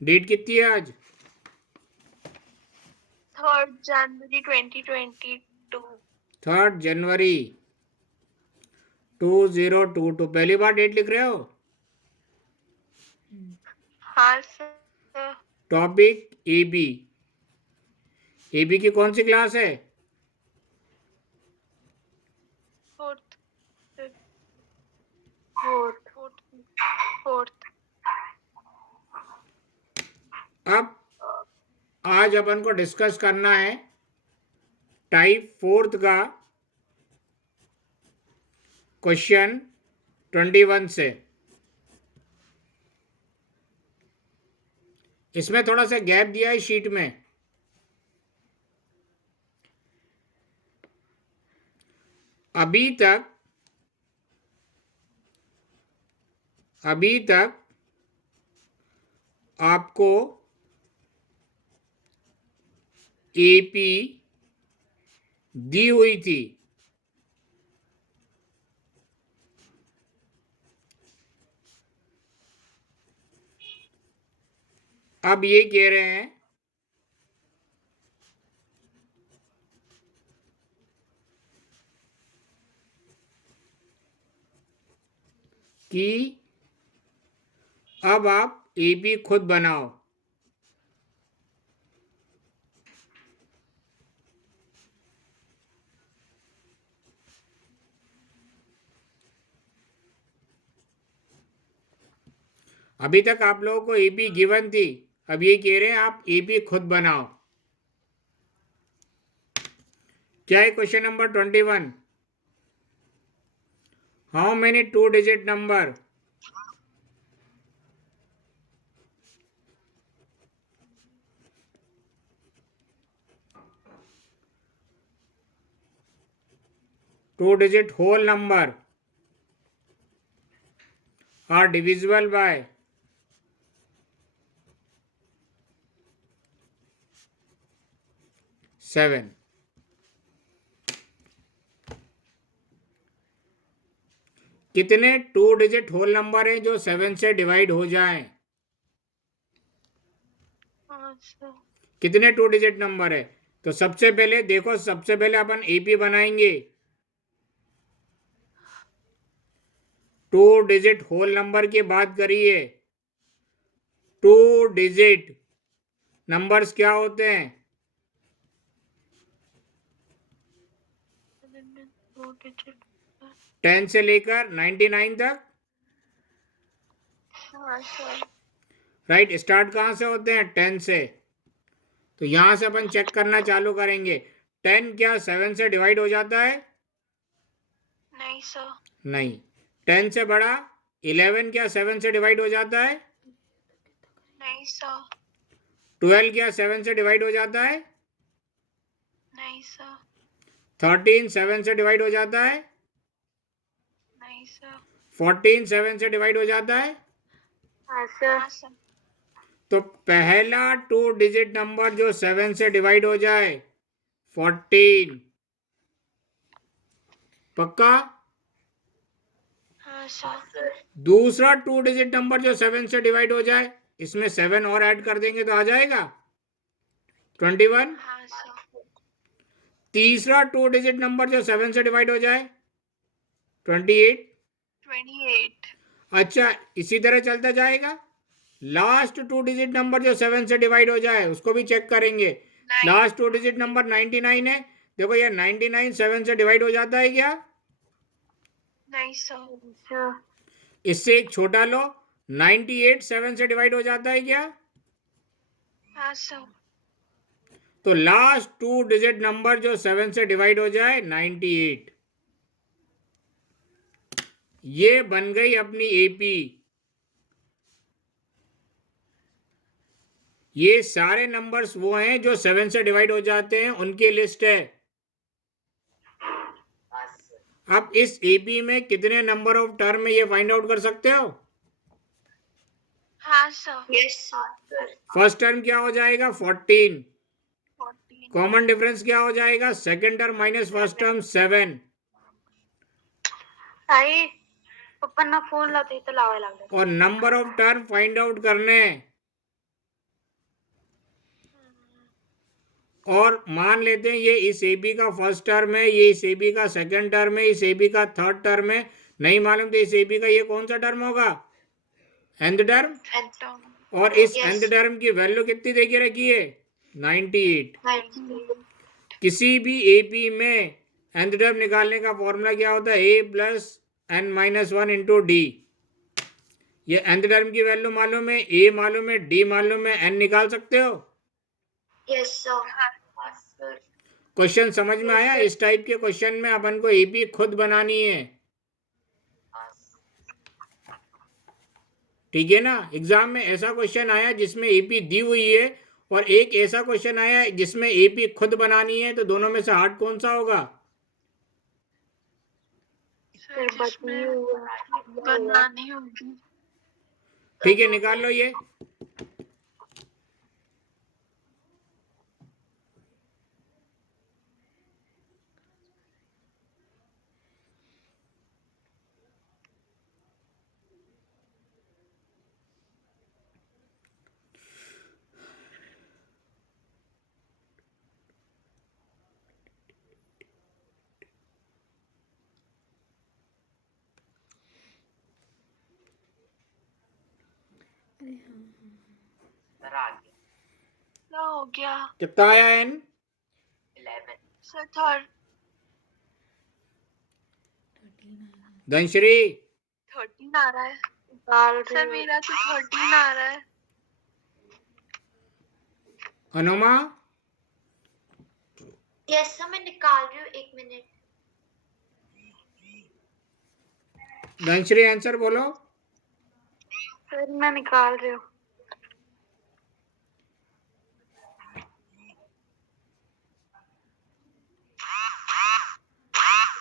Date कितनी है आज? 3rd January 2022। 3 जनवरी 2022। पहली बार डेट लिख रहे हो? हाँ सर। Topic AB. एबी की कौन सी क्लास है? 4th। 4th। अब आज अपन को डिस्कस करना है टाइप 4 का क्वेश्चन 21 से। इसमें थोड़ा सा गैप दिया है शीट में। अभी तक आपको एपी दी हुई थी। अब ये कह रहे हैं कि अब आप एपी खुद बनाओ। अभी तक आप लोगों को एपी गिवन थी, अब ये कह रहे हैं आप एपी खुद बनाओ। क्या है question number 21? How many 2-digit number 2-digit whole number are divisible by 7? कितने 2-digit होल नंबर हैं जो 7 से डिवाइड हो जाएं? हाँ सर। कितने 2-digit नंबर है? तो सबसे पहले देखो, सबसे पहले अपन एपी बनाएंगे। 2-digit होल नंबर की बात करिए। 2-digit नंबर्स क्या होते हैं? 10 से लेकर 99 तक। हाँ सर। राइट, स्टार्ट कहाँ से होते हैं? 10 से। तो यहां से अपन चेक करना चालू करेंगे। 10 क्या 7 से डिवाइड हो जाता है? नहीं सर। नहीं। 10 से बड़ा 11 क्या 7 से डिवाइड हो जाता है? नहीं सर। 12 क्या 7 से डिवाइड हो जाता है? नहीं सर। 13 7 से डिवाइड हो जाता है? नहीं सर। 14 7 से डिवाइड हो जाता है? हाँ सर। तो पहला 2-digit नंबर जो 7 से डिवाइड हो जाए 14। पक्का? हाँ सर। दूसरा 2-digit नंबर जो 7 से डिवाइड हो जाए, इसमें 7 और ऐड कर देंगे तो आ जाएगा 21। हाँ सर। तीसरा 2-digit नंबर जो 7 से डिवाइड हो जाए 28। 28। अच्छा, इसी तरह चलता जाएगा। लास्ट 2-digit नंबर जो 7 से डिवाइड हो जाए उसको भी चेक करेंगे। लास्ट 2-digit नंबर 99 है। देखो ये 99 7 से डिवाइड हो जाता है क्या? नहीं सर। इससे एक छोटा लो, 98 7 से डिवाइड हो जाता है क्या? हाँ सर। तो लास्ट 2-digit नंबर जो 7 से डिवाइड हो जाए 98। ये बन गई अपनी एपी। ये सारे नंबर्स वो हैं जो 7 से डिवाइड हो जाते हैं, उनकी लिस्ट है। अब इस एपी में कितने नंबर ऑफ टर्म है ये फाइंड आउट कर सकते हो? हाँ sir. Yes sir. First term क्या हो जाएगा? 14। 14। कॉमन डिफरेंस क्या हो जाएगा? Second term minus first term 7। आई पप्पांना फोन लावते इथं लावायला लागले। और number of term find out करने हैं। और मान लेते हैं ये इस ए बी का फर्स्ट टर्म है, ये इस ए बी का सेकंड टर्म है, इस ए बी का थर्ड टर्म है, नहीं मालूम तो इस ए बी का ये कौन सा टर्म होगा, nth टर्म, और इस Yes. nth टर्म की वैल्यू कितनी दे के रखी है, 98। 98. किसी भी एपी में nth टर्म निकालने का फॉर्मूला क्या होता है, a plus n minus one into D. ये nth टर्म की वैल्यू मालूम है, a मालूम है, d मालूम है, n निकाल सकते हो। Yes, sir. Yes, sir. Question समझ में आया। इस टाइप के क्वेश्चन में अपन को एपी खुद बनानी है, ठीक है ना। एग्जाम में ऐसा क्वेश्चन आया जिसमें एपी दी हुई है और एक ऐसा क्वेश्चन आया जिसमें एपी खुद बनानी है, तो दोनों में से हार्ड कौन सा होगा, सर बनानी होगी। ठीक है, निकाल लो ये। क्या हो गया कितना आया एन, 11 सर थर्ड धनश्री 13 आ रहा है सर, मेरा तो 13 आ रहा है। अनुमा, यस सर, मैं निकाल रही हूँ, 1 मिनट। धनश्री आंसर बोलो। सर मैं निकाल रही हूँ।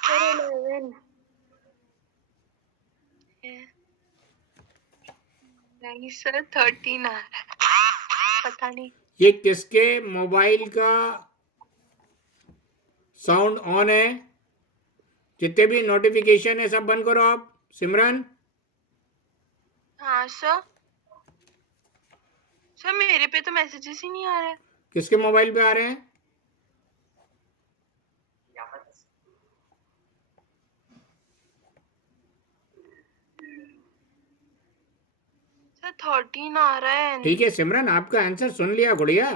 सर 11 नहीं सर, 13 आ रहा है, पता नहीं। ये किसके मोबाइल का साउंड ऑन है, जितने भी नोटिफिकेशन है सब बंद करो आप। सिमरन, हाँ सर। सर मेरे पे तो मैसेजेस ही नहीं आ रहे। किसके मोबाइल पे आ रहे हैं, सर 13 आ रहा है। ठीक है सिमरन, आपका आंसर सुन लिया गुड़िया।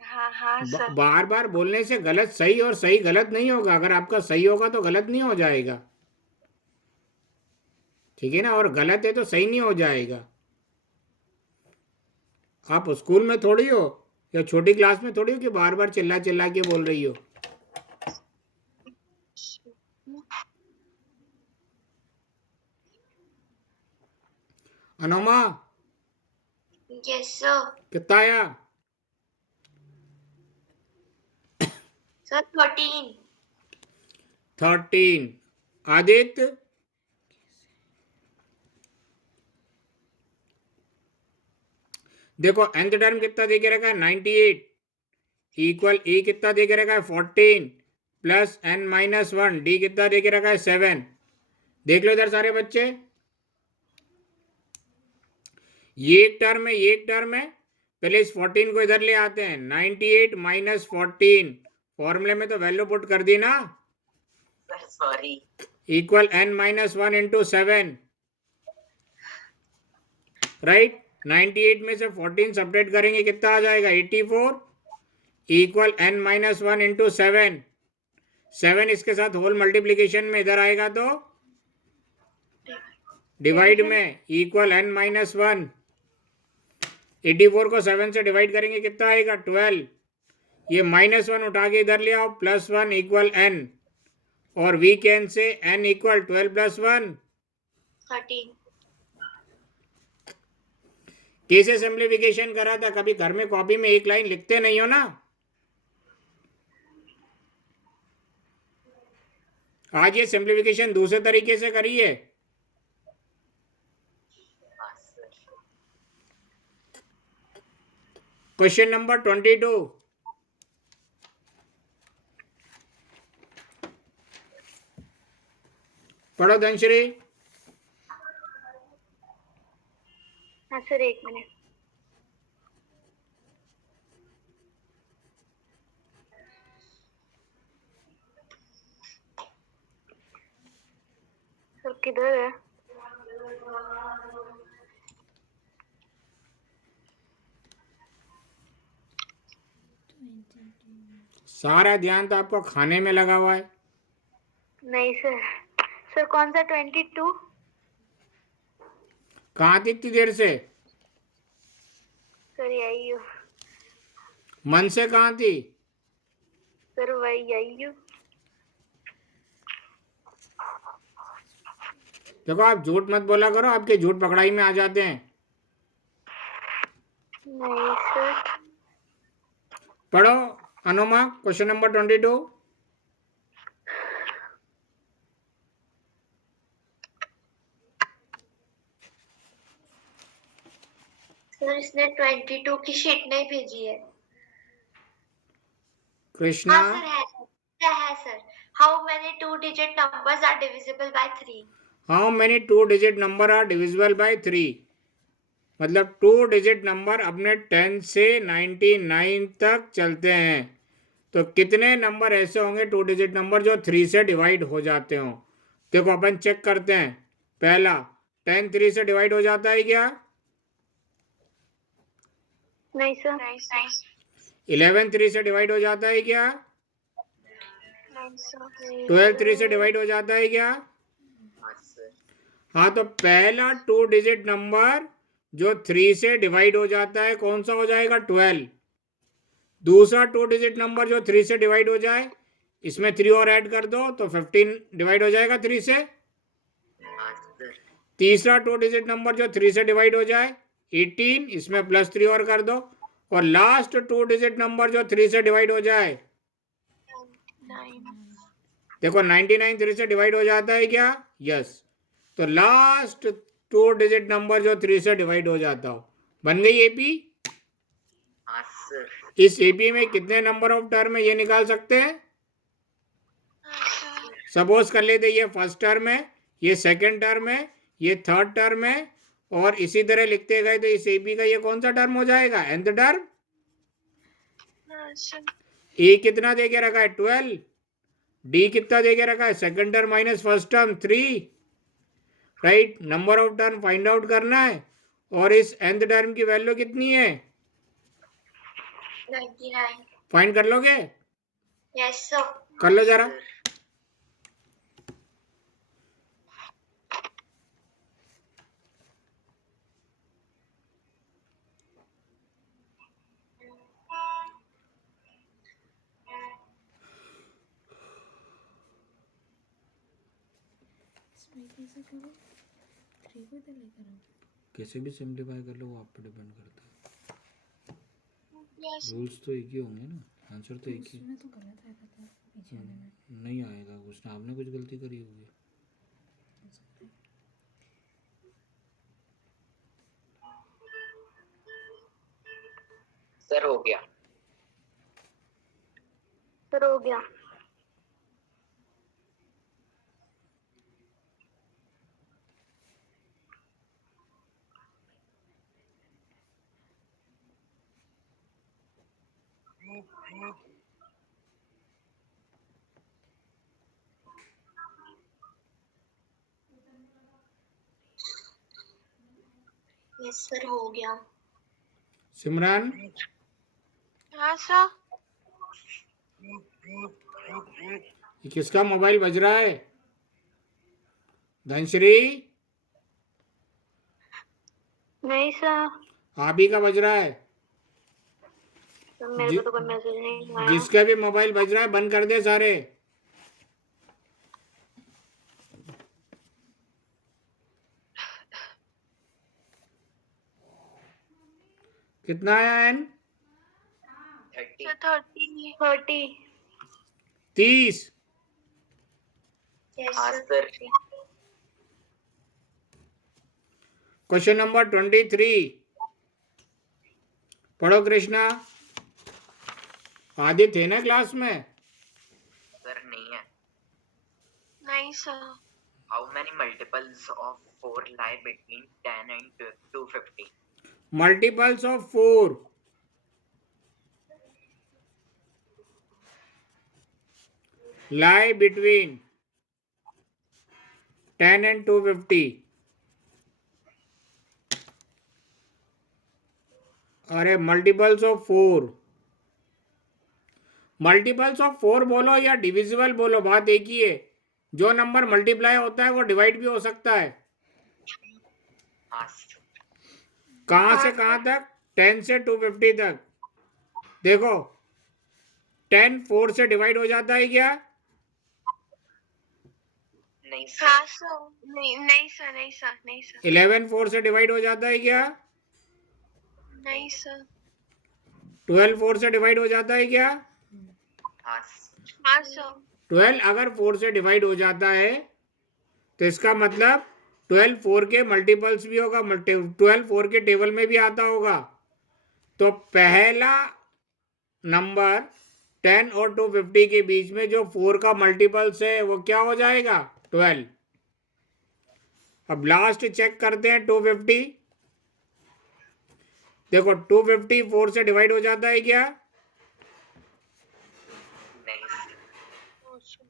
हाँ हाँ सर। बार बार बोलने से गलत सही और सही गलत नहीं होगा, अगर आपका सही होगा तो गलत नहीं हो जाएगा, ठीक है ना, और गलत है तो सही नहीं हो जाएगा। आप स्कूल में थोड़ी हो या छोटी क्लास में थोड़ी हो कि बार बार चिल्ला चिल्ला के बोल रही हो। अनुमा, यस सर। कितना आया, सर 13। 13। आदित्य, देखो nth टर्म कितना दे के रखा है, 98 इक्वल ए कितना दे के रखा है, 14 plus n minus one, D कितना दे के रखा है, 7। देख लो इधर सारे बच्चे, ये एक टर्म है, ये एक टर्म है। पहले इस 14 को इधर ले आते हैं, 98 माइनस 14, फॉर्मूले में तो वैल्यू पुट कर दी ना, sorry, equal n minus one into 7, right. 98 में से 14 सब्ट्रैक्ट करेंगे कितना आ जाएगा, 84 equal n minus one into 7। 7 इसके साथ होल मल्टीप्लीकेशन में इधर आएगा तो डिवाइड में, इक्वल n माइनस वन। 84 को 7 से डिवाइड करेंगे कितना आएगा, 12। ये माइनस वन उठा के इधर ले आओ, प्लस वन इक्वल n, और we can say n equal 12 plus 1 13। कैसे सिंप्लीफिकेशन करा था, कभी घर में कॉपी में एक लाइन लिखते नहीं हो ना। आज ये सिंप्लीफिकेशन दूसरे तरीके से करिए। क्वेश्चन नंबर 22, पढ़ो धनश्री। हाँ सर, 1 मिनट। किधर है? सारा ध्यान तो आपको खाने में लगा हुआ है। नहीं सर। सर कौन सा 22? कहाँ थी इतनी देर से? सर यही हो। मन से कहाँ थी? सर वही यही हो। देखो आप झूठ मत बोला करो, आपके झूठ पकड़ाई में आ जाते हैं। नहीं सर। पढ़ो अनुमा, क्वेश्चन नंबर 22। सर इसने 22 की शीट नहीं भेजी है। कृष्णा, हाँ सर है sir. How many 2-digit numbers are divisible by 3? How many 2-digit number are divisible by 3? मतलब 2-digit नंबर अपने 10 से 99 तक चलते हैं, तो कितने नंबर ऐसे होंगे 2-digit नंबर जो 3 से डिवाइड हो जाते हों? देखो अपन चेक करते हैं। पहला, 10 3 से डिवाइड हो जाता है क्या? नहीं सर। 11 3 से डिवाइड हो जाता है क्या? नहीं सर। 12 3 से डिवाइड हो जाता है क्या? हाँ, तो पहला 2-digit नंबर जो 3 से डिवाइड हो जाता है कौन सा हो जाएगा? 12। दूसरा 2-digit नंबर जो 3 से डिवाइड हो जाए, इसमें 3 और ऐड कर दो तो 15 डिवाइड हो जाएगा 3 से। तीसरा 2-digit नंबर जो 3 से डिवाइड हो जाए 18, इसमें +3 और कर दो। और लास्ट 2-digit नंबर जो 3 से डिवाइड हो जाए, देखो 99 3 से डिवाइड हो जाता है क्या? यस। तो लास्ट 2-digit नंबर जो 3 से डिवाइड हो जाता हो, बन गई एपी। इस एपी में कितने नंबर ऑफ टर्म है ये निकाल सकते हैं? सपोज कर लेते ये फर्स्ट टर्म है, ये सेकंड टर्म है, ये थर्ड टर्म है, और इसी तरह लिखते गए तो इस एपी का ये कौन सा टर्म हो जाएगा? nth term. ए कितना दे के रखा है? 12। डी कितना दे के रखा है? Second term minus first term 3। Right, number of term find out करना है, और इस nth टर्म की वैल्यू कितनी है? 99। फाइंड कर लोगे? Yes sir. कर लो जरा। कैसे भी सिंप्लीफाई कर लो, वो आप पे डिपेंड करता है। रूल्स तो एक ही होंगे ना, आंसर तो एक ही। तो गलत आया था पीछे वाले में। नहीं आएगा कुछ, आपने कुछ गलती करी होगी। सर हो गया। सर हो गया। यस सर हो गया। सिमरन, हाँ सर। ये किसका मोबाइल बज रहा है? धनश्री, नहीं सर। आप ही का बज रहा है। मेरे को तो कोई मैसेज नहीं आया। जिसका भी मोबाइल बज रहा है बंद कर दे सारे। कितना आया एन? 30। 30। यस हाँ सर। सर। क्वेश्चन नंबर 23 पढ़ो कृष्णा। आदित्य थे ना क्लास में? सर नहीं है। नहीं sir. How many multiples of 4 lie between 10 and 250? Multiples of 4 lie between 10 and 250. अरे मल्टीपल्स ऑफ 4, मल्टीपल्स ऑफ 4 बोलो या डिविजिबल बोलो, बात एक ही है। जो नंबर मल्टीप्लाई होता है वो डिवाइड भी हो सकता है। हाँ कहाँ से कहाँ तक? 10 से 250 तक। देखो 10 4 से डिवाइड हो जाता है क्या? नहीं सर। हाँ सर, नहीं सर, नहीं सर, नहीं सर, 11 4 से डिवाइड हो जाता है क्या? नहीं सर, 12 4 से डिवाइड हो जाता है क्या? हाँ हाँ सर, 12 अगर 4 से डिवाइड हो जाता है तो इसका मतलब 12 4 के मल्टीपल्स भी होगा, 12 4 के टेबल में भी आता होगा। तो पहला नंबर 10 और 250 के बीच में जो 4 का मल्टीपल्स है वो क्या हो जाएगा? 12। अब लास्ट चेक करते हैं 250। देखो 250 4 से डिवाइड हो जाता है क्या? नहीं सर।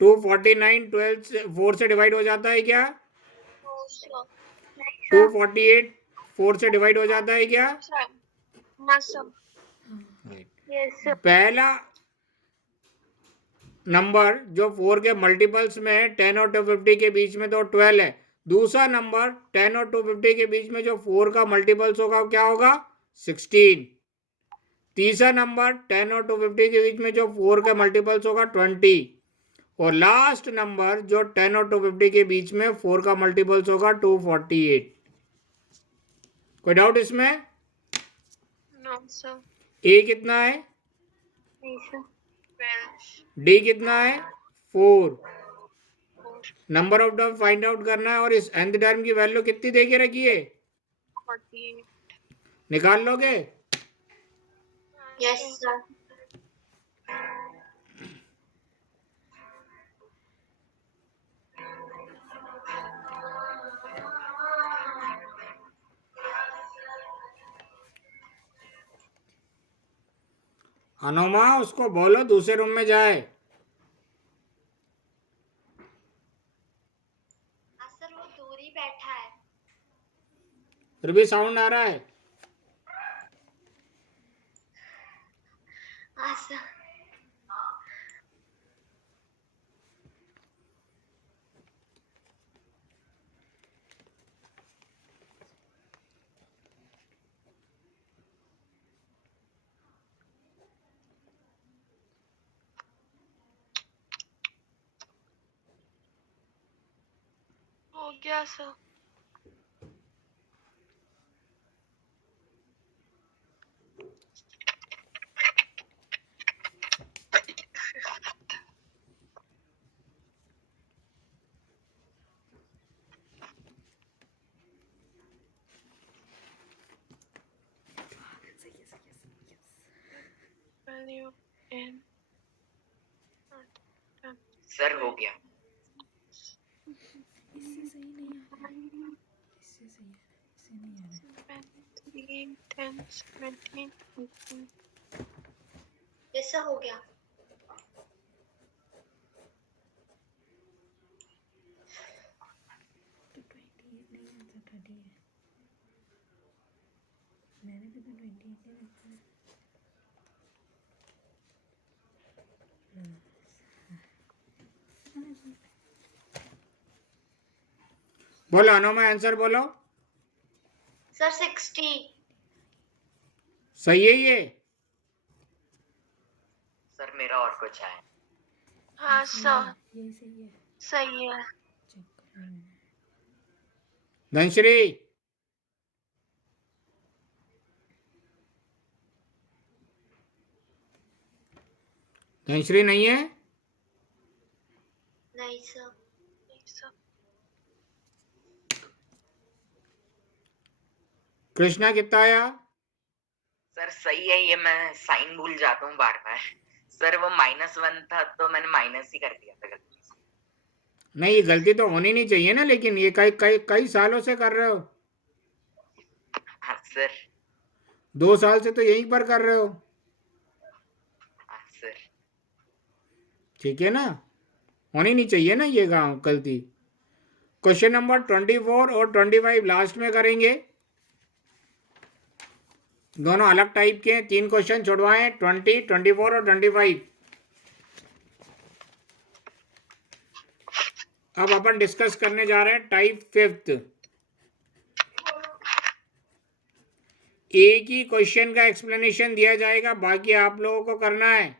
249 12 से 4 से डिवाइड हो जाता है क्या? हाँ सर, 248 4 से डिवाइड हो जाता है क्या? हाँ सर, यस सर, पहला नंबर जो 4 के मल्टीपल्स में है 10 और 250 के बीच में तो 12 है। दूसरा नंबर 10 और 250 के बीच में जो 4 का मल्टीपल्स होगा क्या होगा? 16। तीसरा नंबर 10 और 250 के बीच में जो 4 का मल्टीपल्स होगा 20। और लास्ट नंबर जो 10 और 250 के बीच में 4 का मल्टीपल्स होगा 248। कोई डाउट इसमें? नो सर, ए कितना है? नहीं सर, 12, डी कितना है? 4। 4, number of term find out करना है और इस nth टर्म की वैल्यू कितनी दे के रखी है? 48, निकाल लोगे? यस सर, अनुमा उसको बोलो दूसरे रूम में जाए। सर वो दूर ही बैठा है। फिर भी साउंड आ रहा है। हाँ सर, हो गया सर। Value in सर हो गया। इससे सही नहीं आ रहा है, इससे सही है, इससे नहीं आ रहा है। 17, 10, 17, 18. ऐसा हो गया। तो 28 नहीं आंसर 30 है। मैंने भी तो 28 नहीं रखा है। बोलो अनुमा आंसर बोलो। सर 60। सही है ये? सर मेरा और कुछ है। हाँ सर, यही सही है, सही है। चेक कर रहे हैं। धनश्री धनश्री नहीं है? नहीं सर। नहीं सर, कृष्णा कितना आया? सर सही है ये, मैं साइन भूल जाता हूँ बार बार। सर वो -1 था तो मैंने माइनस ही कर दिया था गलती से। नहीं ये गलती तो होनी नहीं चाहिए ना, लेकिन ये कई कई कई सालों से कर रहे हो। हाँ सर। 2 साल से तो यहीं पर कर रहे हो। हाँ सर। ठीक है ना, होनी नहीं चाहिए ना ये गाँव गलती। क्वेश्चन नंबर 24 और 25 लास्ट में करेंगे, दोनों अलग टाइप के हैं, 3 क्वेश्चन छुड़वाए, 20, 24 और 25। अब अपन डिस्कस करने जा रहे हैं टाइप 5th। एक ही क्वेश्चन का एक्सप्लेनेशन दिया जाएगा, बाकी आप लोगों को करना है।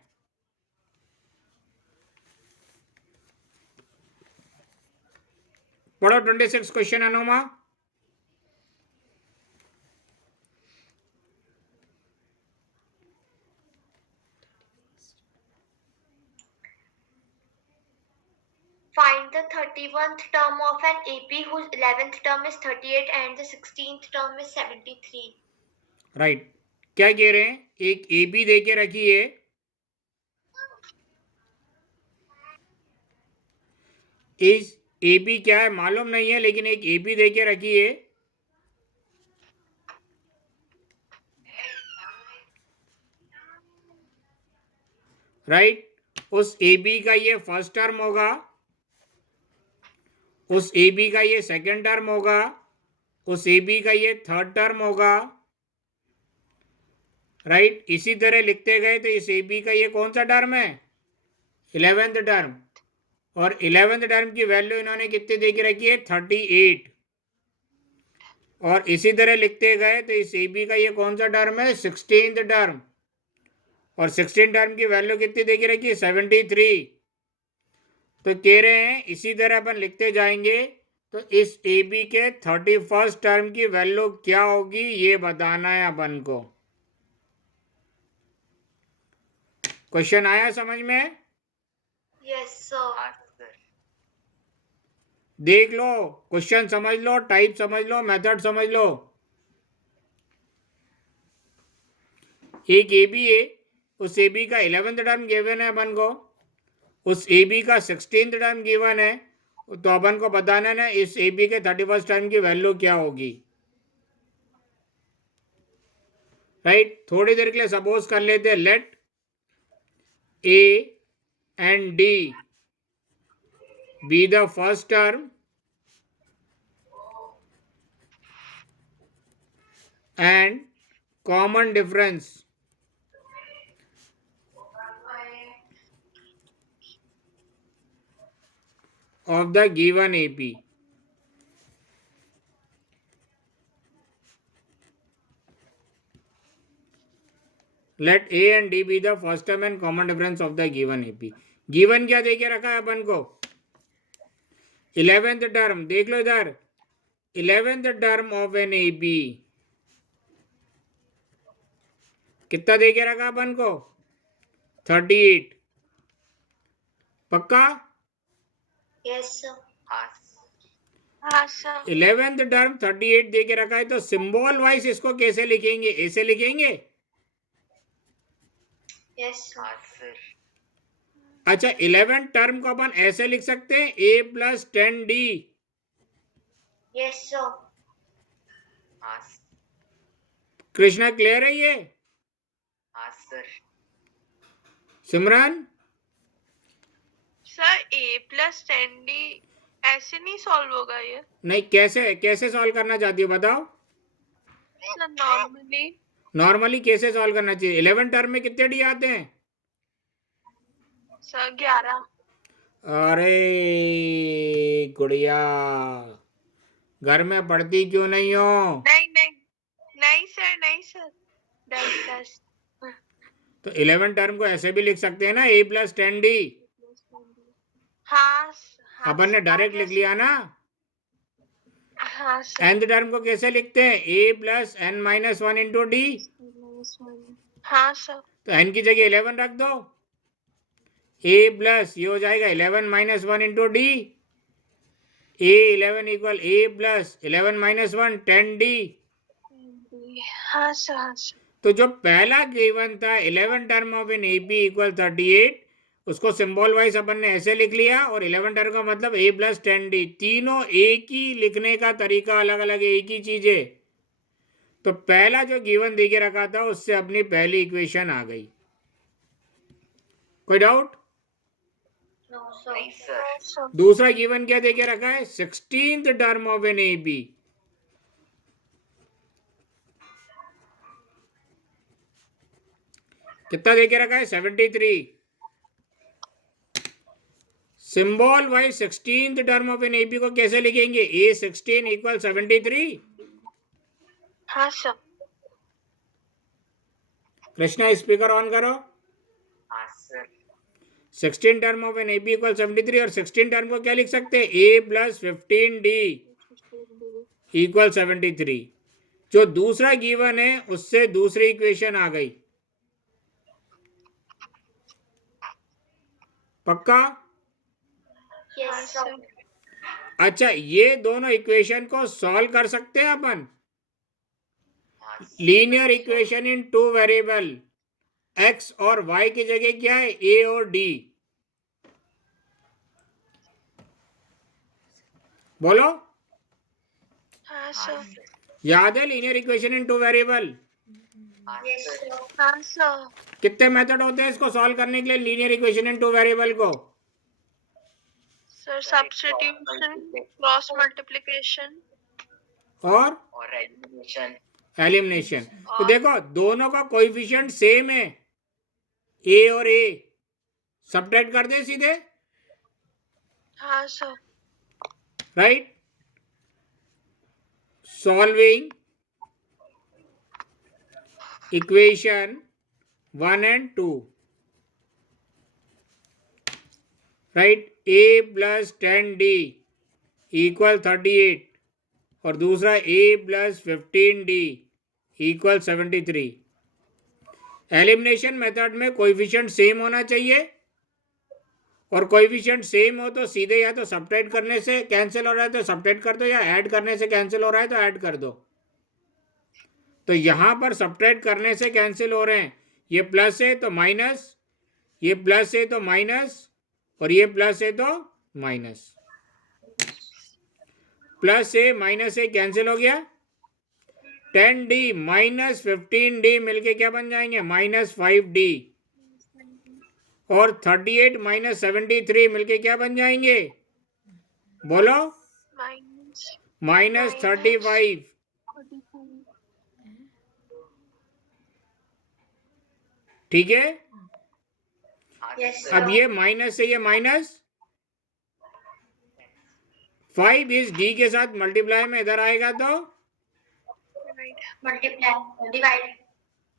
पढ़ो 26 question अनुमा। Find the 31st term of an AP whose 11th term is 38 and the 16th term is 73. Right, क्या कह रहे हैं, एक एबी दे के रखी है, इस एबी क्या है मालूम नहीं है, लेकिन एक एबी दे के रखी है, राइट। उस एबी का ये फर्स्ट टर्म होगा, उस एबी का ये सेकंड टर्म होगा, उस एबी का ये थर्ड टर्म होगा, राइट। इसी तरह लिखते गए तो इस एबी का ये कौन सा टर्म है, 11th टर्म, और 11th टर्म की वैल्यू इन्होंने कितनी दे के रखी है, 38। और इसी तरह लिखते गए तो इस एबी का ये कौन सा टर्म है, 16th टर्म, और 16 टर्म की वैल्यू कितनी दे के रखी है, 73। तो कह रहे हैं इसी तरह अपन लिखते जाएंगे, तो इस ए बी के 31st टर्म की वैल्यू क्या होगी ये बताना है अपन को। क्वेश्चन आया समझ में? Yes, sir. हाँ सर। देख लो, क्वेश्चन समझ लो, टाइप समझ लो, मेथड समझ लो। एक ए बी है, उस ए बी का 11th टर्म गिवन है अपन को, उस ए बी का 16th टर्म गिवन है, तो अपन को बताना ना इस ए बी के 31st टर्म की वैल्यू क्या होगी, राइट। थोड़ी देर के लिए सपोज कर लेते हैं, let a and d be the first term and common difference of the given AP. Let A and D be the first term and common difference of the given AP. given क्या देके रखा है अपन को, 11th term, देख लो इधर, 11th term of N AP कितना दे के रखा अपन को, 38। पक्का? Yes, sir. हाँ सर। 11th टर्म 38 दे के रखा है, तो सिंबल वाइज इसको कैसे लिखेंगे, ऐसे लिखेंगे? Yes, sir. हाँ सर। अच्छा, 11th टर्म को अपन ऐसे लिख सकते हैं, a plus 10d। Yes, sir. हाँ कृष्णा क्लियर है ये? हाँ सर। सिमरन? सर a+10d ऐसे नहीं सॉल्व होगा ये? नहीं, कैसे कैसे सॉल्व करना चाहती हो बताओ? Sir normally. नॉर्मली कैसे सॉल्व करना चाहिए? 11th टर्म में कितने डी आते हैं? सर 11। अरे गुड़िया, घर में पढ़ती क्यों नहीं हो? नहीं नहीं नहीं सर, नहीं सर, 10 तो 11th टर्म को ऐसे भी लिख सकते हैं ना, a प्लस 10d। हाँ हाँ अपन ने डायरेक्ट लिख लिया ना। हाँ सर। nth टर्म को कैसे लिखते हैं, a plus n minus 1 into D. हाँ सर। तो n की जगह 11 रख दो, a प्लस ये हो जाएगा 11 minus 1 into D, a 11 equal a plus 11 minus 1 10d। हाँ सर, हाँ सर। तो जो पहला गिवन था 11 term of an A B equal 38, उसको सिंबल वाइज अपन ने ऐसे लिख लिया, और 11 टर्म का मतलब a प्लस 10d। तीनों एक ही लिखने का तरीका अलग अलग है, एक ही चीज है। तो पहला जो गिवन दे के रखा था उससे अपनी पहली इक्वेशन आ गई। कोई डाउट? No, sir. नहीं सर, sir. दूसरा गिवन क्या देके रखा है? 16th term of an A B. कितना देके रखा है? 73। Symbol wise 16th term of an A B को कैसे लिखेंगे? A16 equal 73। हाँ सर। कृष्णा स्पीकर ऑन करो। हाँ sir, 16 term of an A B equal 73 और 16 टर्म को क्या लिख सकते हैं? A plus 15D equal 73। जो दूसरा गिवन है उससे दूसरी इक्वेशन आ गई। पक्का? Yes, sir. अच्छा, ये दोनों इक्वेशन को सॉल्व कर सकते हैं अपन। हाँ sir, linear equation in two variable, x और y की जगह क्या है? a और d। बोलो, हाँ हाँ सर। सर, याद है linear equation in two variable? हाँ Yes, सर, sir. हाँ सर। कितने मेथड होते हैं इसको सॉल्व करने के लिए, linear equation in two variable को? सर सब्स्टिट्यूशन, क्रॉस मल्टीप्लिकेशन और एलिमिनेशन। एलिमिनेशन। तो देखो दोनों का कोएफिशिएंट सेम है, a और a। सब्ट्रैक्ट कर दे सीधे, हाँ sir. Right? Solving equation 1 and 2, right? a plus 10d equal 38 और दूसरा a plus 15d equal 73। Elimination method में कोएफिशिएंट सेम होना चाहिए, और कोएफिशिएंट सेम हो तो सीधे या तो सब्ट्रैक्ट करने से कैंसिल हो रहा है तो सब्ट्रैक्ट कर दो, या ऐड करने से कैंसिल हो रहा है तो ऐड कर दो। तो यहां पर सब्ट्रैक्ट करने से कैंसिल हो रहे हैं। ये प्लस है तो माइनस, ये प्लस है तो माइनस, और ये प्लस है तो माइनस। प्लस ए माइनस ए कैंसिल हो गया। 10d माइनस 15d मिलके क्या बन जाएंगे? Minus 5d। और 38 माइनस 73 मिलके क्या बन जाएंगे? बोलो, माइनस माइनस 35। ठीक है? हाँ Yes, सर, sir. अब ये माइनस से ये माइनस, 5 इस d के साथ मल्टीप्लाई में इधर आएगा तो Multiply, divide.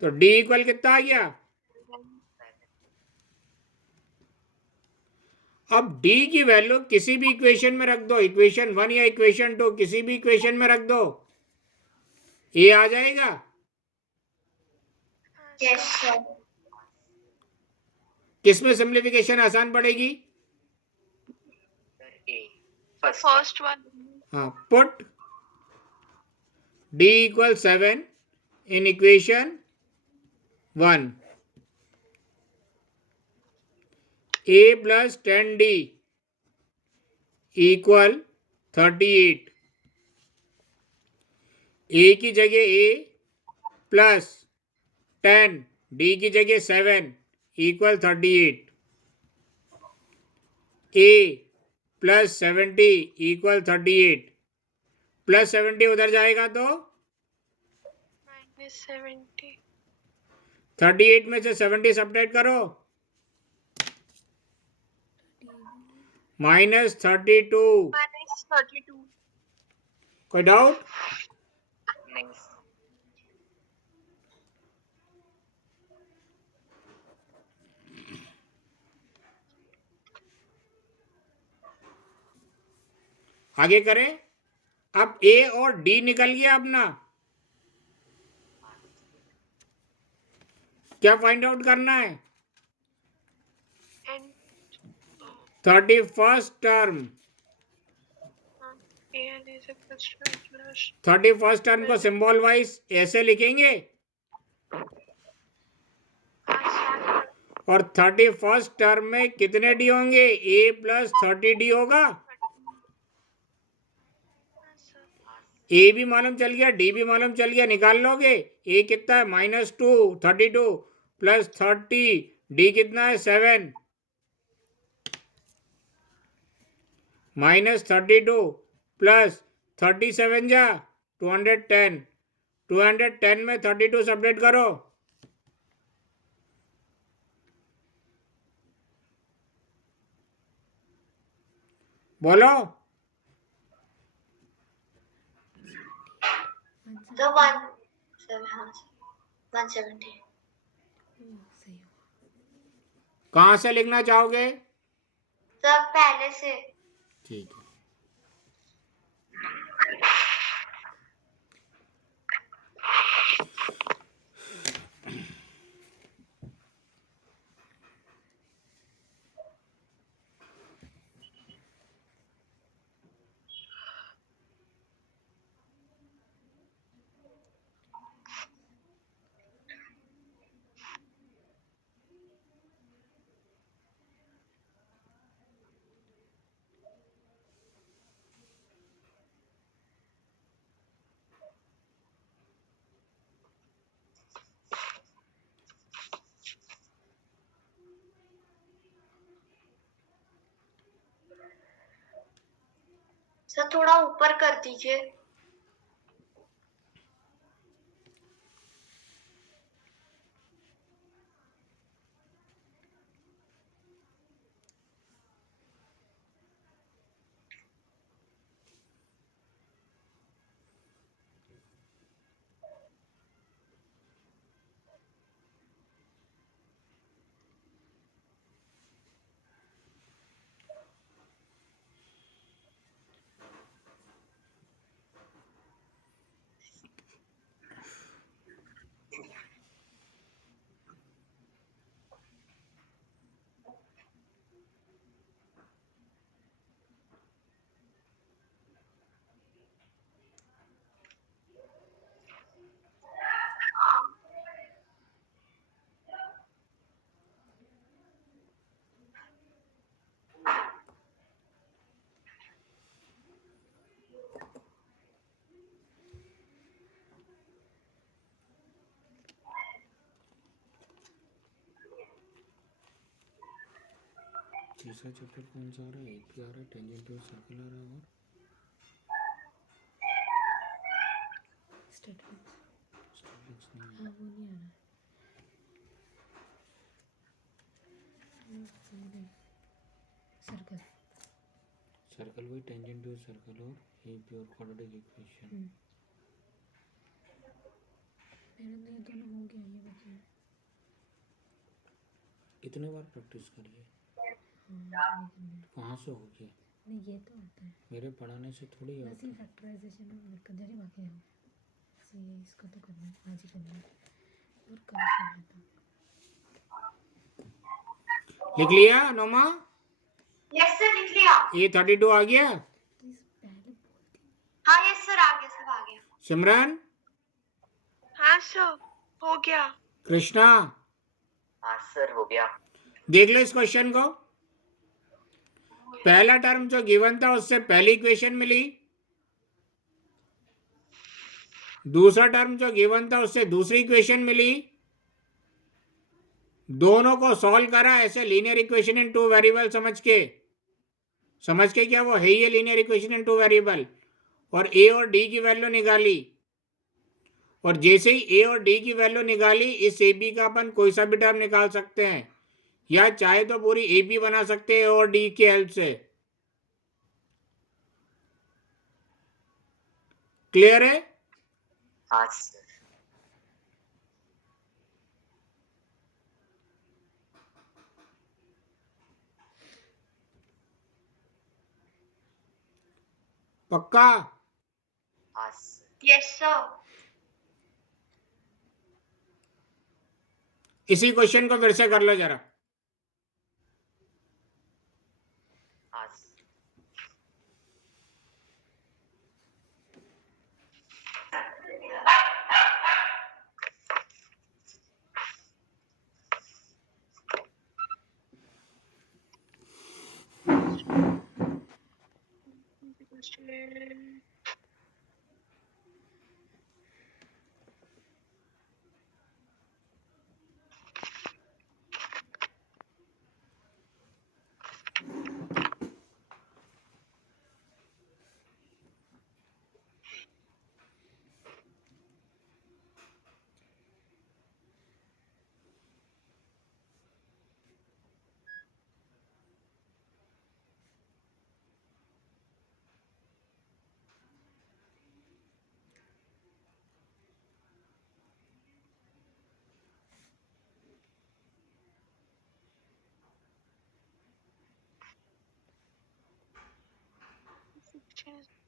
तो d इक्वल कितना आ गया? अब d की वैल्यू किसी भी इक्वेशन में रख दो, इक्वेशन 1 या इक्वेशन 2, किसी भी इक्वेशन में रख दो, a आ जाएगा। Yes, sir. किसमें सिंप्लीफिकेशन आसान पड़ेगी? सर ए फर्स्ट फर्स्ट वन। हाँ, put d equal 7 in equation 1, a plus 10d equal 38। a की जगह a प्लस 10, d की जगह 7 equal 38। a plus 70 equal 38। Plus 70 उधर जाएगा तो माइनस 70। 38 में से 70 सब्ट्रैक्ट करो, माइनस 32। माइनस 32। कोई डाउट? नहीं आगे करें। अब a और d निकल गया अपना, क्या फाइंड आउट करना है? And 31st term. N is equal to plus 31st term को सिंबल वाइज ऐसे लिखेंगे, और 31st टर्म में कितने डी होंगे? a प्लस 30d होगा। a भी मालूम चल गया, d भी मालूम चल गया, निकाल लोगे। a कितना है? -2, 32 प्लस 30, d कितना है? 7। -32 प्लस 37 जा 210, 210 में 32 सबट्रैक्ट करो, बोलो। तो 170. सही हो। कहाँ से लिखना चाहोगे? सब पहले से. ठीक है। सर थोड़ा ऊपर कर दीजिए. तीसरा चैप्टर कौन सा आ रहा है? एपी आ रहा है, टेंजेंट टू सर्कल आ रहा है, और स्टैटिक्स स्टैटिक्स नहीं है। हाँ वो नहीं आ रहा है। सर्कल सर्कल वही टेंजेंट टू सर्कल और एपी और क्वाड्रेटिक इक्वेशन। मेरे तो ये दोनों हो गया, ये बचा है। कितने बार प्रैक्टिस करिए? हाँ कहाँ से हो गया? नहीं ये तो आता है, मेरे पढ़ाने से थोड़ी बस होता ये है। फैक्टराइजेशन में दिक्कत जरी बाकी है। सही है, इसको तो करना है, आज ही करना है और कल से है तो। लिख लिया नोमा? यस सर लिख लिया. ये 32 आ गया। तो इस पहले बोलती हाँ यस सर आ गया, सब आ गया. सिमरन, हाँ सर हो गया. कृष्णा, हाँ सर हो गया. देख लो इस क्वेश्चन को। पहला टर्म जो गिवन था उससे पहली इक्वेशन मिली, दूसरा टर्म जो गिवन था उससे दूसरी इक्वेशन मिली, दोनों को सॉल्व करा ऐसे linear equation in two variable समझ के क्या वो है ही linear equation in two variable, और ए और डी की वैल्यू निकाली, और जैसे ही ए और डी की वैल्यू निकाली इस ए बी का अपन कोई सा भी टर्म निकाल सकते हैं, या चाहे तो पूरी ए बी बना सकते हैं और डी की हेल्प से। क्लियर है? हाँ सर. पक्का? हाँ सर. Yes sir. इसी क्वेश्चन को फिर से कर लो जरा। हाँ सर.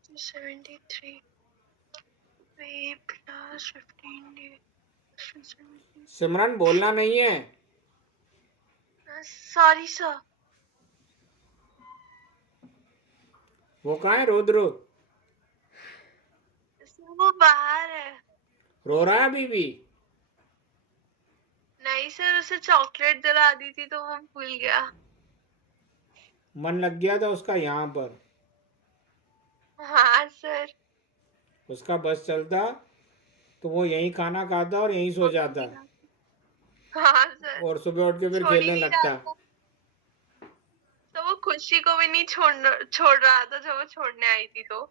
73 A plus 15D. सिमरन बोलना नहीं है। Sorry sir. वो कहाँ है रुद्र? वो बाहर है। रो रहा है अभी भी? नहीं सर, उसे चॉकलेट दिला दी थी तो वो भूल गया। मन लग गया था उसका यहाँ पर। हाँ सर। उसका बस चलता तो वो यहीं खाना खाता और यहीं सो जाता हाँ सर। और सुबह उठ के फिर छोड़ ही खेलने नहीं लगता। रहा था। तो वो खुशी को भी नहीं छोड़ रहा था जब वो छोड़ने आई थी तो।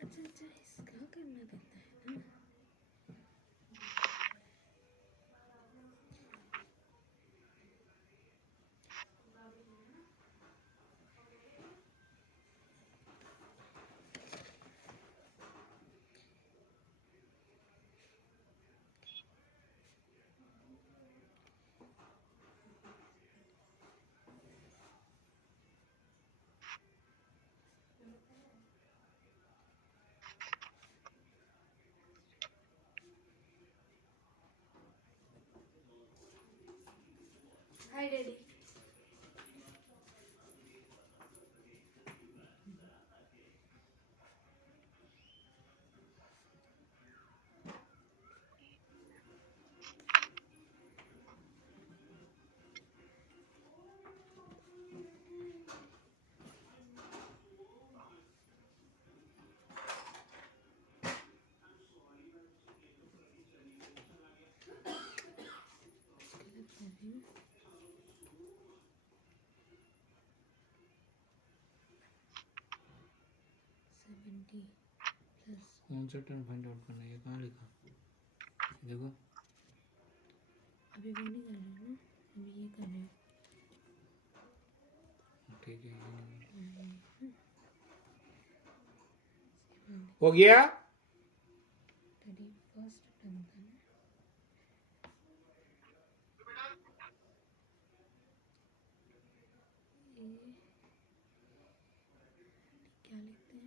अच्छा अच्छा, इसका करना देता है ना। हाय डैडी। कौन सा टर्म फाइंड आउट करना है? ये कहाँ लिखा? देखो अभी वो नहीं कर रहे हो ना, अभी ये कर रहे हो। ठीक है। हो गया? डैडी फर्स्ट टर्म था ना। ये क्या लिखते हैं?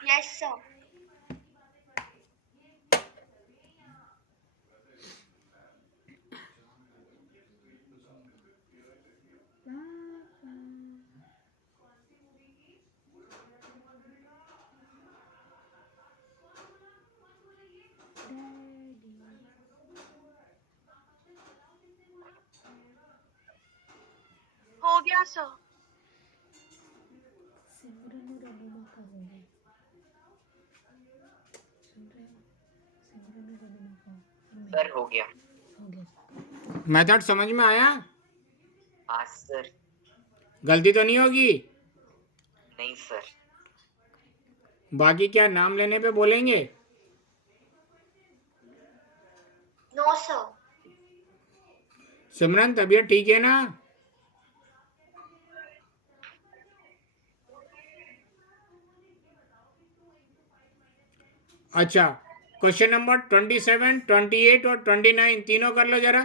Yes, sir. हो गया सर। सिमरन और अनुमा का हो गया। सुन रहे हो? सिमरन और अनुमा का सर हो गया। हो गया। मेथड समझ में आया? हाँ सर। गलती तो नहीं होगी? नहीं सर। बाकी क्या नाम लेने पे बोलेंगे? No, sir. सिमरन तबीयत ठीक है ना? अच्छा, क्वेश्चन नंबर 27, 28 और 29 तीनों कर लो जरा।